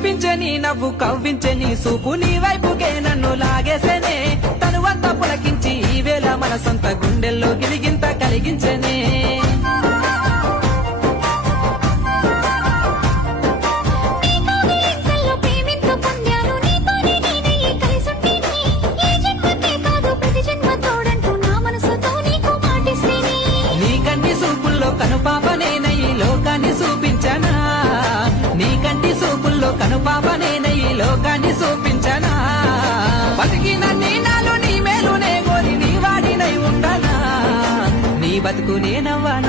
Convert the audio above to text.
మురిపించని నవ్వు కవ్వించని సూపు నీ వైపుకే నన్ను లాగేసేనే తనువంతా పులకించి ఈ వేళ మన సొంత గుండెల్లో గిలిగింత కలిగించనే నీకంటి సూపుల్లో కనుపాపనేనయ్యి లోకాన్ని చూపించనా నీకంటి సూపుల్లో కనుపాపనేనయ్యి లోకాన్ని చూపించనా బతికిన నీ నాలో నీ మేలునే కోరి నీ వాడినై ఉంటానా నీ బతుకు నేనవ్వనా